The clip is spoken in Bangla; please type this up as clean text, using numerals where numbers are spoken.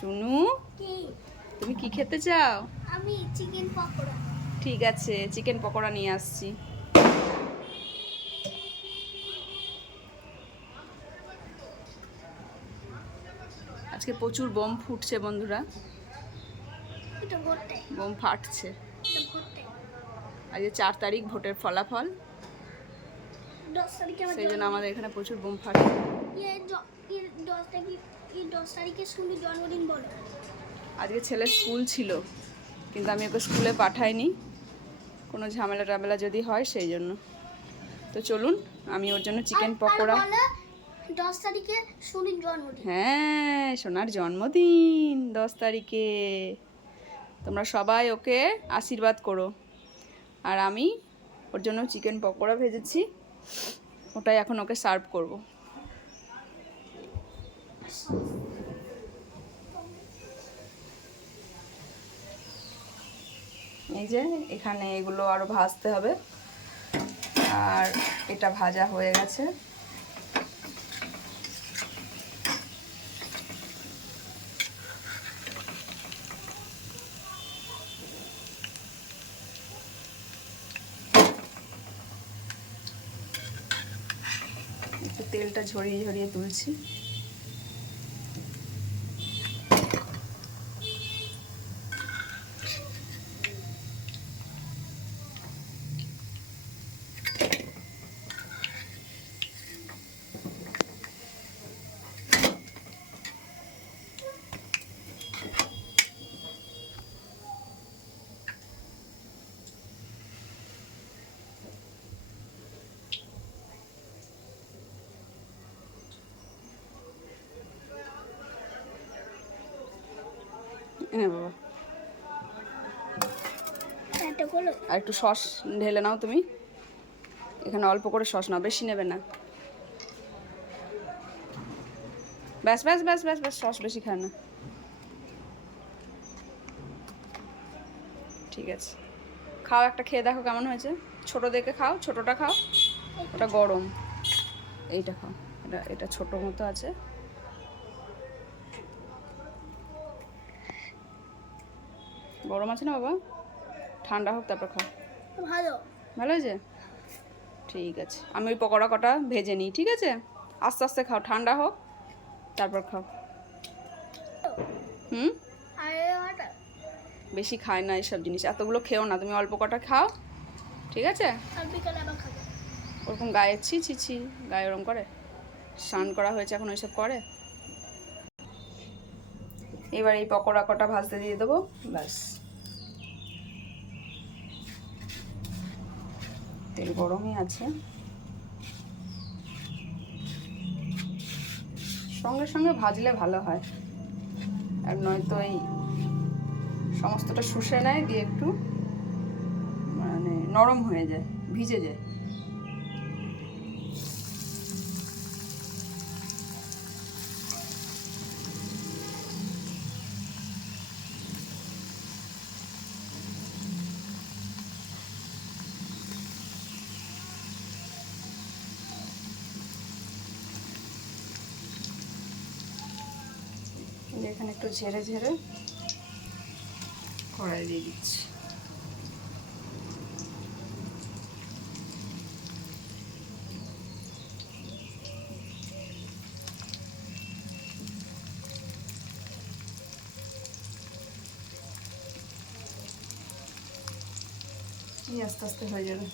শুনু, তুমি কি খেতে চাও? আমি চিকেন পকোড়া। ঠিক আছে, চিকেন পকোড়া নিয়ে আসছি। আজকে প্রচুর বোম ফুটছে বন্ধুরা, বোম ফাটছে। আজকে 4 তারিখ, ভোটের ফলাফল, সেই জন্য আমাদের এখানে প্রচুর বোম ফাটছে। 10 তারিখে শুনি জন্মদিন বলো। আজকে ছেলের স্কুল ছিল, কিন্তু আমি ওকে স্কুলে পাঠাইনি, কোনো ঝামেলা টামেলা যদি হয় সেই জন্য। তো চলুন, আমি ওর জন্য চিকেন পকোড়া। 10 তারিখে শুনির জন্মদিন। হ্যাঁ, সোনার জন্মদিন 10 তারিখে। তোমরা সবাই ওকে আশীর্বাদ করো। আর আমি ওর জন্য চিকেন পকোড়া ভেজেছি, ওটাই এখন ওকে সার্ভ করব। এই যে এখানে এগুলো আরও ভাজতে হবে, আর এটা ভাজা হয়ে গেছে। একটু তেলটা ঝরিয়ে ঝরিয়ে তুলছি। হ্যাঁ বাবা, আর একটু সস ঢেলে নাও তুমি। এখানে অল্প করে সস নাও, বেশি নেবে না। ব্যাস ব্যাস ব্যাস ব্যাস ব্যাস, সস বেশি খায় না। ঠিক আছে, খাও, একটা খেয়ে দেখো কেমন হয়েছে। ছোট দেখে খাও, ছোটটা খাও, ওটা গরম। এইটা খাও, এটা ছোট মতো আছে। গরম আছে না বাবা? ঠান্ডা হোক তারপর খাও। ভালো ভালো হয়েছে? ঠিক আছে, আমি ওই পকোড়া কটা ভেজে নিই। ঠিক আছে, আস্তে আস্তে খাও, ঠান্ডা হোক তারপর খাও। হুম, বেশি খায় না এইসব জিনিস, এতগুলো খেও না তুমি, অল্প কটা খাও। ঠিক আছে, ওরকম গায়ে ছি ছি ছি, গায়ে ওরকম করে? স্নান করা হয়েছে এখন ওইসব করে? এবার এই পকোড়া কটা ভাজতে দিয়ে দেবো, ব্যাস। তেল গরমই আছে, সঙ্গে সঙ্গে ভাজলে ভালো হয়, আর নয়তো এই সমস্তটা শুষে নেয়, দিয়ে একটু মানে নরম হয়ে যায়, ভিজে যায়। এখানে একটু ঝেড়ে ঝেড়ে কড়াই দিয়ে দিচ্ছি। আস্তে আস্তে হয়ে যাবে।